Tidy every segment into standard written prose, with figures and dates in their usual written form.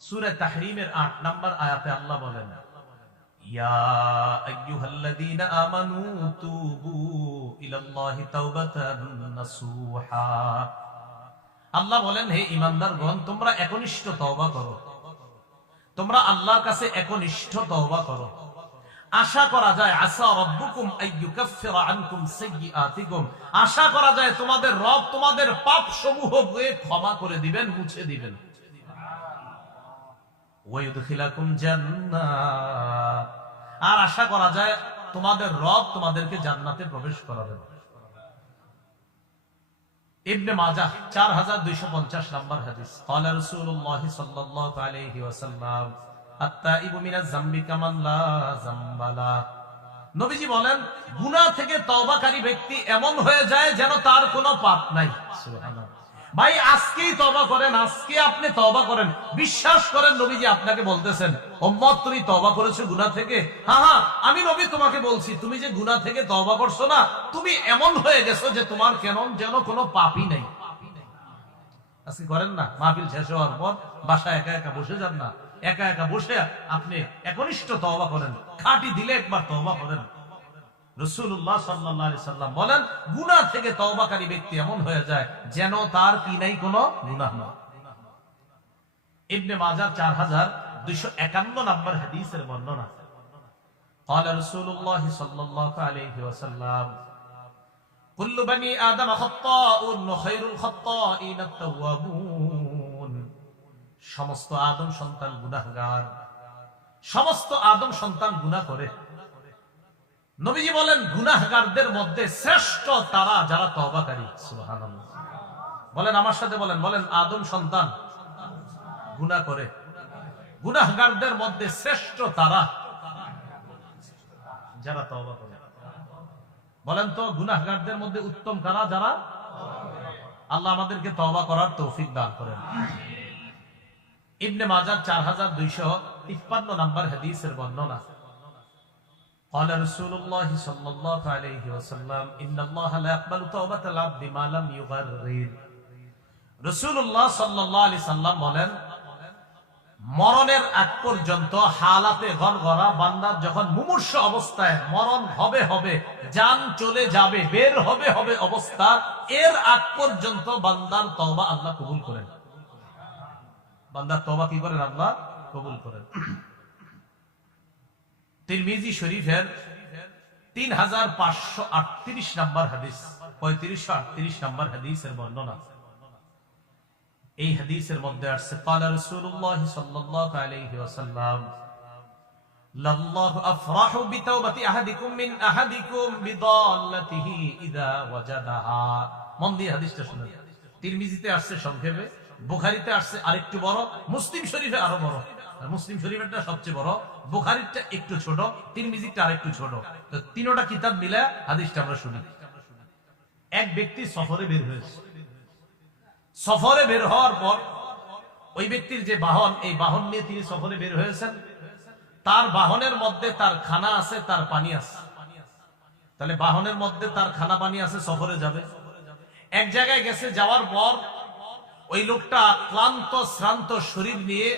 সূরা তাহরীমের ৮ নম্বর আয়াতে আল্লাহ বলেন, ইয়া আইয়ুহাল্লাযীনা আমানু তুবু ইলাল্লাহি তাওবাতান নাসুহা। আল্লাহ বলেন, হে ঈমানদারগণ, তোমরা একনিষ্ঠ তওবা করো, তোমরা আল্লাহর কাছে একনিষ্ঠ তওবা করো। আশা করা যায় আসা রাব্বুকুম আইয়ুকাফফিরা আনকুম সাইয়্যাতিকুম, আশা করা যায় তোমাদের রব তোমাদের পাপসমূহকে ক্ষমা করে দিবেন, মুছে দিবেন। ওয়া ইউদখিলাকুম জান্নাত, আর আশা করা যায় তোমাদের রব তোমাদেরকে জান্নাতে প্রবেশ করাবেন। ইবনে মাজাহ 4250 নম্বর হাদিস। ক্বালা রাসূলুল্লাহ সাল্লাল্লাহু আলাইহি ওয়াসাল্লাম, আত-তাইবু মিনাজ যামবি কামান লা যামবা লা। নবীজি বলেন, গুনাহ থেকে তওবাকারী ব্যক্তি এমন হয়ে যায় যেন তার কোনো পাপ নাই। সুবহানাল্লাহ। ভাই, আজকেই তওবা করেন, আজকে আপনি তওবা করেন। বিশ্বাস করেন, নবীজি আপনাকে বলতেছেন, উম্মত তুমি তওবা করেছো গুনাহ থেকে? হ্যাঁ, আমি নবী তোমাকে বলছি, তুমি যে গুনাহ থেকে তওবা করছো না, তুমি এমন হয়ে গেছো যে তোমার কেন যেন কোনো পাপই নাই। আজকে করেন না, মাহফিল শেষ হওয়ার পর বাসায় একা একা বসে যান না, একা একা বসে আপনি একনিষ্ঠ তওবা করেন, খাঁটি দিলে একবার তওবা করেন। রাসূলুল্লাহ সাল্লাল্লাহু আলাইহি সাল্লাম বলেন, গুনাহ থেকে তওবাকারী ব্যক্তি এমন হয়ে যায় যেন তার কি নাই, কোনো গুনাহ নাই। ইবনে মাজাহ 4251 নম্বর হাদিসের বর্ণনা। قال رسول الله صلى الله عليه وسلم, كل بني آدم خطاء وخير الخطائين التوابون। সমস্ত আদম সন্তান গুনাহগার, সমস্ত আদম সন্তান গুনাহ করে। নবীজি বলেন, গুনাহগারদের মধ্যে শ্রেষ্ঠ তারা যারা তওবাকারী। সুবহানাল্লাহ। বলেন আমার সাথে, বলেন বলেন, আদম সন্তান গুনাহ করে। গুনাহগারদের মধ্যে শ্রেষ্ঠ তারা যারা তওবা করে। বলেন তো, গুনাহগারদের মধ্যে উত্তম কারা? যারা। আল্লাহ আমাদেরকে তওবা করার তৌফিক দান করেন। ইবনে মাজাহ 4253 নম্বর হাদিসের বর্ণনা। قال رسول الله صلى الله عليه وسلم, ان الله لا يقبل توبة العبد ما لم يغرر। রাসূলুল্লাহ সাল্লাল্লাহু আলাইহি সাল্লাম বলেন, মরণের আগ পর্যন্ত হালাতে গরগরা বান্দার যখন মুমূর্ষ অবস্থায় মরণ হবে হবে, জান চলে যাবে, বের হবে হবে অবস্থা, এর আগ পর্যন্ত বান্দার তওবা আল্লাহ কবুল করেন। বান্দার তওবা কি করেন? আল্লাহ কবুল করেন। তিরমিজি শরীফের 3538 নম্বর হাদিস, 3538 নম্বর হাদিসের বর্ণনা। এই হাদিসের মধ্যে আসছে, ক্বালা রাসূলুল্লাহ সাল্লাল্লাহু আলাইহি ওয়াসাল্লাম, লাল্লাহু আফরাহু বিতাওবাতি আহাদিকুম মিন আহাদিকুম বিদাল্লাতিহি ইযা ওয়াজাদাহা। মন দিয়ে হাদিসটা শুনুন। তিরমিজিতে আসছে সংক্ষেপে, বুখারীতে আসছে আরেকটু বড়, মুসলিম শরীফে আরো বড়। মুসলিম শরীফেরটা সবচেয়ে বড়, বুখারীরটা একটু ছোট, তিরমিজিটা আরেকটু ছোট। তো তিনটা কিতাব মিলে হাদিসটা আমরা শুনি। এক ব্যক্তি সফরে বের হয়েছে। সফরে বের হওয়ার পর ওই ব্যক্তির যে বাহন, এই বাহন নিয়ে তিনি সফরে বের হয়েছেন। তার বাহনের মধ্যে তার খানা আছে, তার পানি আছে। তাহলে বাহনের মধ্যে তার খানা পানি আছে, সফরে যাবে। এক জায়গায় গেছে, যাওয়ার পর ওই লোকটা ক্লান্ত শ্রান্ত শরীর নিয়ে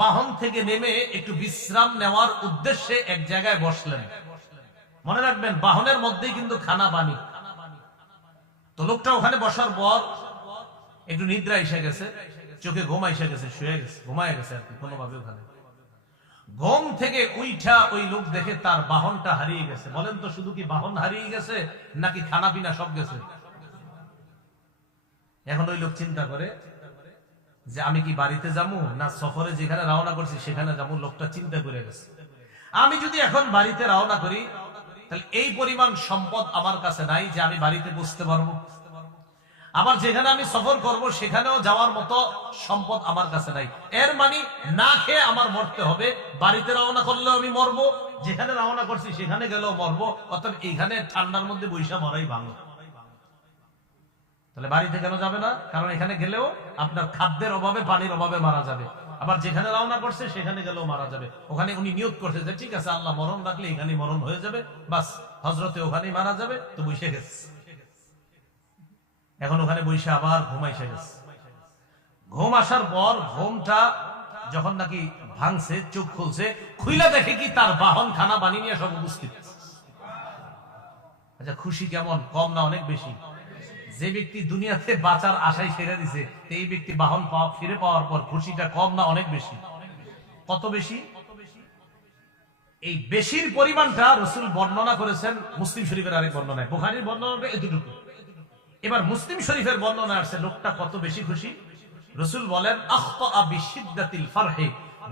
বাহন থেকে নেমে একটু বিশ্রাম নেওয়ার উদ্দেশ্যে এক জায়গায় বসলেন। মনে রাখবেন, বাহনের মধ্যেই কিন্তু খানা পানি। তো লোকটা ওখানে বসার পর একটু নিদ্রা এসে গেছে, চোখে ঘুম এসে গেছে, শুয়ে গেছে, ঘুমায় গেছে আর কি কোনোভাবে। ওখানে ঘুম থেকে উঠা ওই লোক দেখে তার বাহনটা হারিয়ে গেছে। বলেন তো, শুধু কি বাহন হারিয়ে গেছে নাকি খানা পিনা সব গেছে? এখন ওই লোক চিন্তা করে যে আমি কি বাড়িতে যাবো না সফরে যেখানে রওনা করছি সেখানে যাবো। লোকটা চিন্তা করে গেছে, আমি যদি এখন বাড়িতে রওনা করি তাহলে এই পরিমাণ সম্পদ আমার কাছে নাই যে আমি বাড়িতে বসতে পারবো। আবার যেখানে আমি সফর করব সেখানেও যাওয়ার মতো সম্পদ আমার কাছে নাই। এর মানে না খেয়ে আমার মরতে হবে। বাড়িতে রওনা করলেও আমি মরবো, যেখানে রওনা করছি সেখানে গেলেও মরবো। অর্থাৎ এইখানে ঠান্ডার মধ্যে বৈশা মরাই ভালো। তাহলে বাড়িতে কেন যাবে না? কারণ এখানে গেলেও আপনার খাদ্যের অভাবে, পানির অভাবে মারা যাবে। আবার যেখানে রওনা করছে সেখানে গেলেও মারা যাবে। ওখানে উনি নিয়ত করছে যে ঠিক আছে, আল্লাহ মরণ রাখলে এখানে মরণ হয়ে যাবে, বাস হযরতে ওখানেই মারা যাবে। তো বসে গেছে। এখন ওখানে বসে আবার ঘুম এসে গেছে। ঘুম আসার পর ঘুমটা যখন নাকি ভাঙছে, চোখ খুলছে, খুইলা দেখে কি তার বাহন খানা বানিয়ে নিয়ে সব উপস্থিত। আচ্ছা, খুশি কেমন? কম না অনেক বেশি? যে ব্যক্তি দুনিয়াতে বাঁচার আশায় ছেড়ে দিছে, এই ব্যক্তি বাহন ফিরে পাওয়ার পর খুশিটা কম না অনেক বেশি? কত বেশি? এই বেশির পরিমাণটা রাসূল বর্ণনা করেছেন মুসলিম শরীফের আরেক বর্ণনায়। বুখারীর বর্ণনাটা এতটুকু। এবার মুসলিম শরীফের বর্ণনা আছে লোকটা কত বেশি খুশি। রাসূল বলেন, আখতা বিশিদ্দাতিল ফারহি,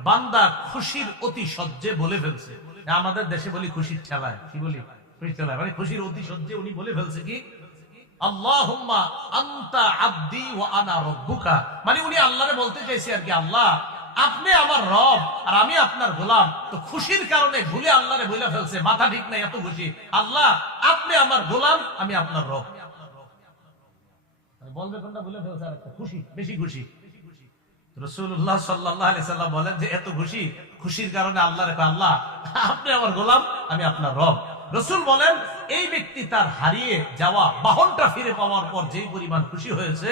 বান্দা খুশির অতি সহ্যে বলে ফেলছে। আমাদের দেশে বলি খুশির ঠেলায়, কি বলি? খুশির ঠেলায়, মানে খুশির অতি সহ্যে উনি বলে ফেলছে কি, আল্লাহুম্মা আনতা আবদি ওয়া আনা রাব্বুকা। মানে উনি আল্লাহরে বলতে চাইছে আর কি, আল্লাহ আপনি আমার রব আর আমি আপনার গোলাম। তো খুশির কারণে ভুলে আল্লাহরে বলে ফেলছে, মাথা ঠিক নাই, এত খুশি। আল্লাহ আপনি আমার গোলাম, আমি আপনার রব। বলবে কোনটা ভুলে ফেলছে, আরেকটা খুশি, বেশি খুশি। রাসূলুল্লাহ সাল্লাল্লাহু আলাইহি সাল্লাম বলেন যে এত খুশি, খুশির কারণে আল্লাহরে কয়, আল্লাহ আপনি আমার গোলাম, আমি আপনার রব। রাসূল বলেন এই ব্যক্তি তার হারিয়ে যাওয়া বাহনটা ফিরে পাওয়ার পর যেই পরিমাণ খুশি হয়েছে,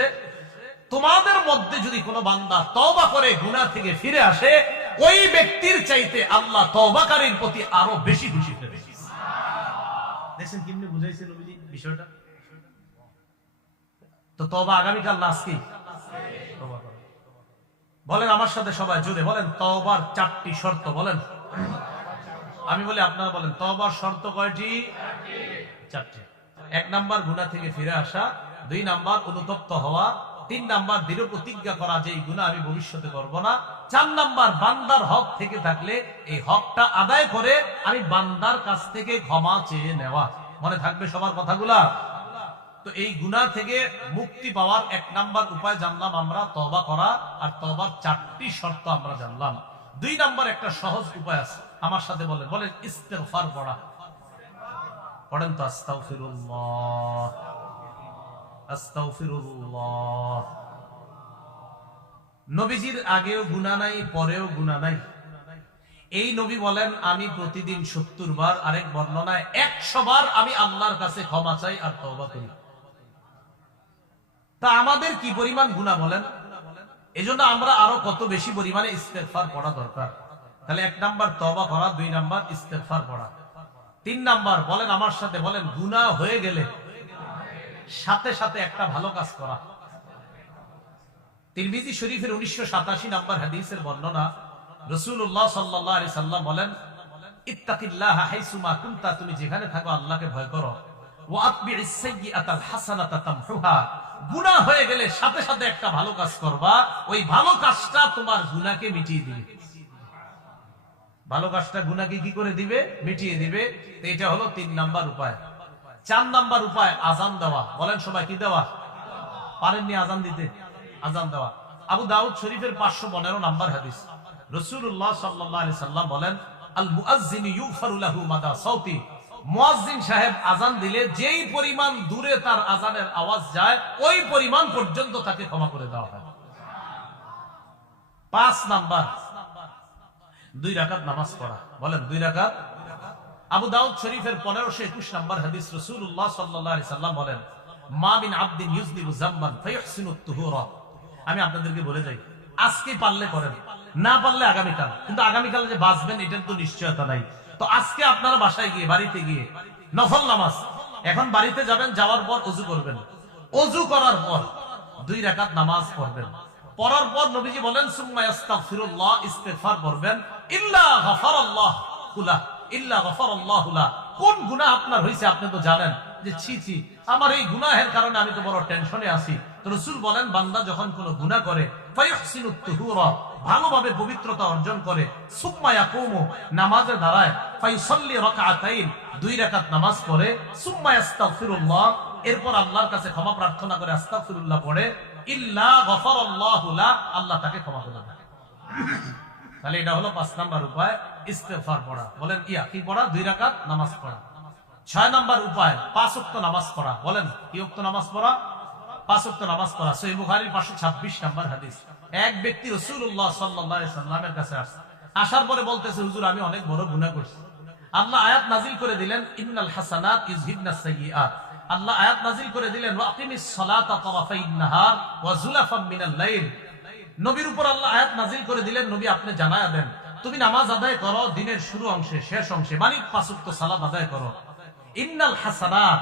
তোমাদের মধ্যে যদি কোনো বান্দা তওবা করে গুনাহ থেকে ফিরে আসে, ওই ব্যক্তির চাইতে আল্লাহ তওবাকারীর প্রতি আরো বেশি খুশি হবে। দেখেন কেমনে বুঝাইছে নবীজি বিষয়টা। তো তওবা আগামীকাল না আজকে? তওবা করো। বলেন আমার সাথে সবাই জোরে বলেন, তওবার 4টি শর্ত বলেন। আমি বলি আপনারা বলেন, তওবার শর্ত কয়টি? 4টি। 1 নাম্বার গুনাহ থেকে ফিরে আসা, 2 নাম্বার অনুতপ্ত হওয়া, 3 নাম্বার দৃঢ় প্রতিজ্ঞা করা যে এই গুনাহ আমি ভবিষ্যতে করব না, 4 নাম্বার বান্দার হক থেকে থাকলে এই হকটা আদায় করে আমি বান্দার কাছ থেকে ক্ষমা চেয়ে নেওয়া। মনে থাকবে সবার কথাগুলা? তো এই গুনাহ থেকে মুক্তি পাওয়ার 1 নাম্বার উপায় জানলাম আমরা, তওবা করা। আর তওবার 4টি শর্ত আমরা জানলাম। 2 নাম্বার একটা সহজ উপায় আছে, আমার সাথে বলেন, বলেন ইস্তেগফার পড়া। পড়েন তো, আস্তাগফিরুল্লাহ আস্তাগফিরুল্লাহ। নবীজির আগেও গুনাহ নাই, পরেও গুনাহ নাই। এই নবী বলেন আমি প্রতিদিন 70 বার, আরেক বর্ণনায় 100 বার আমি আল্লাহর কাছে ক্ষমা চাই আর তওবা করি। তা আমাদের কি পরিমাণ গুনাহ বলেন? এজন্য আমরা আরো কত বেশি পরিমাণে ইস্তেগফার পড়া দরকার। তাহলে 1 নাম্বার তওবা করা, 2 নাম্বার ইস্তেগফার পড়া, 3 নাম্বার বলেন আমার সাথে বলেন, গুনাহ হয়ে গেলে সাথে সাথে একটা ভালো কাজ করা। তিরমিজি শরীফের 1987 নাম্বার হাদিসের বর্ণনা, রাসূলুল্লাহ সাল্লাল্লাহু আলাইহি সাল্লাম বলেন, ইত্তাকিল্লাহা হাইসুমা কুনতা, তুমি যেখানে থাকো আল্লাহকে ভয় করো। ওয়া আতবিইস সাইয়্যাতাল হাসানাতা তামহুহা, গুনাহ হয়ে গেলে সাথে সাথে একটা ভালো কাজ করবা, ওই ভালো কাজটা তোমার গুনাহকে মিটিয়ে দিবে। ভালো কাজটা গুনাহকে কি করে দিবে? মিটিয়ে দিবে। তো এটা হলো 3 নাম্বার উপায়। 4 নাম্বার উপায় আযান দেওয়া। বলেন সবাই, কি দেওয়া? পারেননি আযান দিতে? আযান দেওয়া। আবু দাউদ শরীফের 515 নাম্বার হাদিস, রাসূলুল্লাহ সাল্লাল্লাহু আলাইহি সাল্লাম বলেন, আল মুআজ্জিনু ইউগফারু লাহু মাদা সাউতি, মুয়াজ্জিন সাহেব আযান দিলে যেই পরিমাণ দূরে তার আযানের আওয়াজ যায়, ওই পরিমাণ পর্যন্ত তাকে ক্ষমা করে দেওয়া হয়। 5 নাম্বার 2 রাকাত নামাজ পড়া। বলেন 2 রাকাত। আবু দাউদ শরীফের 1521 নাম্বার হাদিস, রাসূলুল্লাহ সাল্লাল্লাহু আলাইহি সাল্লাম বলেন, মা মিন আবদিন ইউযনিবু যামবান ফায়ুহসিনুত তুহুরা। আমি আপনাদেরকে বলে যাই, আজকে পারলে করেন, না পারলে আগামীকাল। কিন্তু আগামীকালে যে বাঁচবেন এটার তো নিশ্চয়তা নাই। তো আজকে আপনারা বাসায় গিয়ে, বাড়িতে গিয়ে নফল নামাজ, এখন বাড়িতে যাবেন, যাওয়ার পর ওযু করবেন, ওযু করার পর 2 রাকাত নামাজ পড়বেন। পড়ার পর নবীজি বলেন, সুম্মা ইস্তাগফিরুল্লাহ, ইস্তিগফার করবেন, ইল্লা গাফারাল্লাহু লাহ, ইল্লা গাফারাল্লাহু লাহ। কোন গুনাহ আপনার হইছে আপনি তো জানেন, যে ছি ছি আমার এই গুনাহের কারণে আমি তো বড় টেনশনে আছি। তো রাসূল বলেন, বান্দা যখন কোনো গুনাহ করে, ফায়ুহসিনুত তুহুরা, ভালোভাবে পবিত্রতা অর্জন করে, সুম্মা ইয়াকুমু, নামাজে দাঁড়ায়, ফায়ুসাল্লি রাকাতাইন, 2 রাকাত নামাজ পড়ে, সুম্মা ইস্তাগফিরুল্লাহ, এরপর আল্লাহর কাছে ক্ষমা প্রার্থনা করে আস্তাগফিরুল্লাহ পড়ে, ইল্লা গাফারাল্লাহু লাহ, আল্লাহ তাকে ক্ষমা করে দেন। তাহলে এটা হলো 5 নাম্বার উপায়, ইস্তেগফার পড়া। বলেন কি পড়া? 2 রাকাত নামাজ পড়া। 6 নাম্বার উপায় 5 ওয়াক্ত নামাজ পড়া। বলেন কি ওয়াক্ত নামাজ পড়া? 5 ওয়াক্ত নামাজ পড়া। সহিহ বুখারীর 526 নাম্বার হাদিস, এক ব্যক্তি রাসূলুল্লাহ সাল্লাল্লাহু আলাইহি সাল্লামের কাছে আসছে। আসার পরে বলতেছে, হুজুর আমি অনেক বড় গুনাহ করছি। আল্লাহ আয়াত নাযিল করে দিলেন, ইন্নাল হাসানাত ইউযহিবনাস সাইয়্যাত। আল্লাহ আয়াত নাযিল করে দিলেন, ওয়াকিমিস সালাতা তারাফাইন নাহার ওয়া যুলাফাম মিনাল লাইল। নবীর উপর আল্লাহ আয়াত নাজিল করে দিলেন, নবী আপনি জানায়া দেন তুমি নামাজ আদায় করো দিনের শুরু অংশে শেষ অংশে, মানে 5 ওয়াক্ত সালাত আদায় করো। ইন্নাল হাসানাত,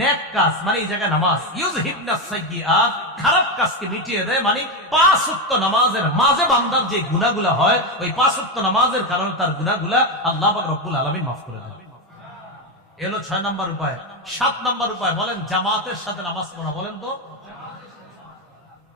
নেক কাজ মানে এই জায়গায় নামাজ, ইউযহিবনাস সাইয়্যাত, খারাপ কাজকে মিটিয়ে দেয়, মানে 5 ওয়াক্ত নামাজের মাঝে বান্দার যে গুনাহগুলো হয় ওই 5 ওয়াক্ত নামাজের কারণে তার গুনাহগুলো আল্লাহ পাক রব্বুল আলামিন maaf করে দেন। এলো 6 নাম্বার উপায়। 7 নাম্বার উপায় বলেন জামাতের সাথে নামাজ পড়া। বলেন তো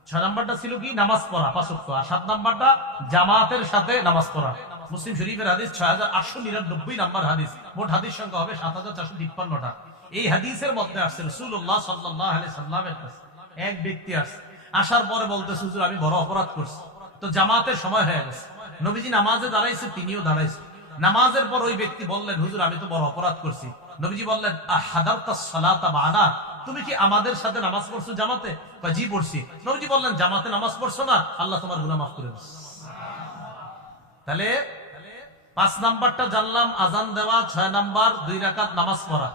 6 নাম্বারটা ছিল কি? নামাজ পড়া 5 ওয়াক্ত, আর 7 নাম্বারটা জামাতের সাথে নামাজ পড়া। মুসলিম শরীফের হাদিস 6899 নাম্বার হাদিস, মোট হাদিস সংখ্যা হবে 7453টা। এই হাদিসের মধ্যে আসছে রাসূলুল্লাহ সাল্লাল্লাহু আলাইহি সাল্লামের কাছে এক ব্যক্তি আসছে, আসার পরে বলতেছে হুজুর আমি বড় অপরাধ করছি, তো জামাতের সময় হয়ে গেছে, নবীজি নামাজে দাঁড়াইছে তিনিও দাঁড়াইছে। নামাজের পর ওই ব্যক্তি বললেন হুজুর আমি তো বড় অপরাধ করছি। নবীজি বললেন আহাদারতাস সালাতা মা'না, তুমি কি আমাদের সাথে নামাজ পড়ছো জামাতে? জি পড়ছি। নবীজি বললেন জামাতে নামাজ পড়ছো না, আল্লাহ তোমার গুনাহ maaf করে দিবেন। তাহলে 5 নাম্বারটা জানলাম আজান দেওয়া, 6 নাম্বার 2 রাকাত নামাজ পড়া,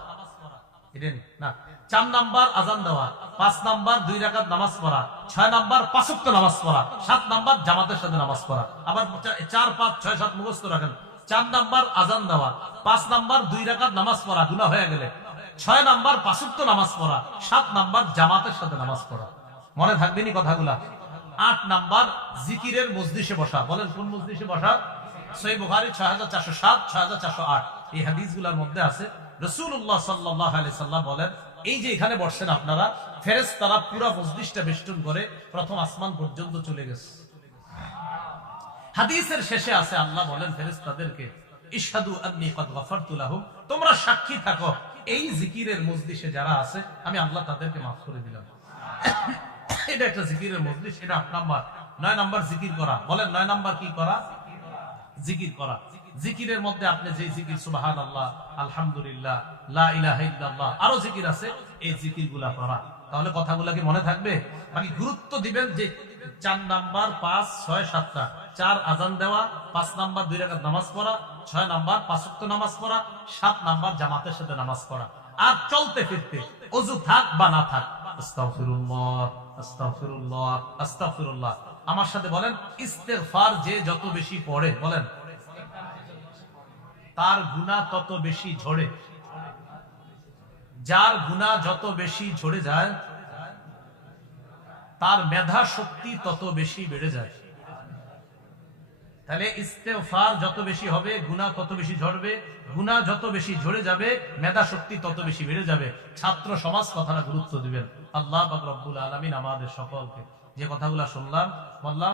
এটাই না। 4 নাম্বার আজান দেওয়া, 5 নাম্বার 2 রাকাত নামাজ পড়া, 6 নাম্বার 5 ওয়াক্ত নামাজ পড়া, 7 নাম্বার জামাতের সাথে নামাজ পড়া। আবার 4 5 6 7 মুখস্থ রাখেন। 4 নাম্বার আজান দেওয়া, 5 নাম্বার 2 রাকাত নামাজ পড়া গুনাহ হয়ে গেলে, 6 নাম্বার 5 ওয়াক্ত নামাজ পড়া, 7 নাম্বার জামাতের সাথে নামাজ পড়া। মনে থাকবেনি কথাগুলা। 8 নাম্বার জিকিরের মজলিসে বসা। বলেন কোন মজলিসে বসা? সহিহ বুখারী 6407 6408 এই হাদিসগুলোর মধ্যে আছে রাসূলুল্লাহ সাল্লাল্লাহু আলাইহি সাল্লাম বলেন এই যে এখানে বসেন আপনারা, ফেরেশতারা পুরো মজলিসটা বেষ্টন করে প্রথম আসমান পর্যন্ত চলে গেছে। হাদিসের শেষে আছে আল্লাহ বলেন ফেরেশতাদেরকে ইশহাদু আন্নী ক্বাদ গফারতু লাহুম, তোমরা সাক্ষী থাকো এই জিকিরের মজলিসে যারা আছে আমি আল্লাহ তাদেরকে maaf করে দিলাম। এটা একটা জিকিরের মজলিস, এটা 8 নাম্বার। 9 নাম্বার জিকির করা। বলেন 9 নাম্বার কি করা? জিকির করা। জিকিরের মধ্যে আপনি যে জিকির সুবহানাল্লাহ, আলহামদুলিল্লাহ, লা ইলাহা ইল্লাল্লাহ, আরো জিকির আছে, এই জিকিরগুলা করা। তাহলে কথাগুলা কি মনে থাকবে? বাকি গুরুত্ব দিবেন যে 4 নাম্বার 5 6 7টা 4 আজান দেওয়া, 5 নাম্বার 2 রাকাত নামাজ পড়া, 6 নাম্বার 5 ওয়াক্ত নামাজ পড়া, 7 নাম্বার জামাতের সাথে নামাজ পড়া। আর চলতে ফিরতে ওযু থাক বা না থাক আস্তাগফিরুল্লাহ আস্তাগফিরুল্লাহ আস্তাগফিরুল্লাহ। আমার সাথে বলেন ইস্তেগফার যে যত বেশি পড়ে, বলেন তার গুনাহ তত বেশি ঝরে। যার গুনাহ যত বেশি ঝরে যায় তার মেধা শক্তি তত বেশি বেড়ে যায়। তাহলে ইস্তেগফার যত বেশি হবে গুনাহ তত বেশি ঝরবে, গুনাহ যত বেশি ঝরে যাবে মেধা শক্তি তত বেশি বেড়ে যাবে। ছাত্র সমাজ কথাটা গুরুত্ব দিবেন। আল্লাহ পাক রব্বুল আলামিন আমাদের সকলকে যে কথাগুলো শুনলাম বললাম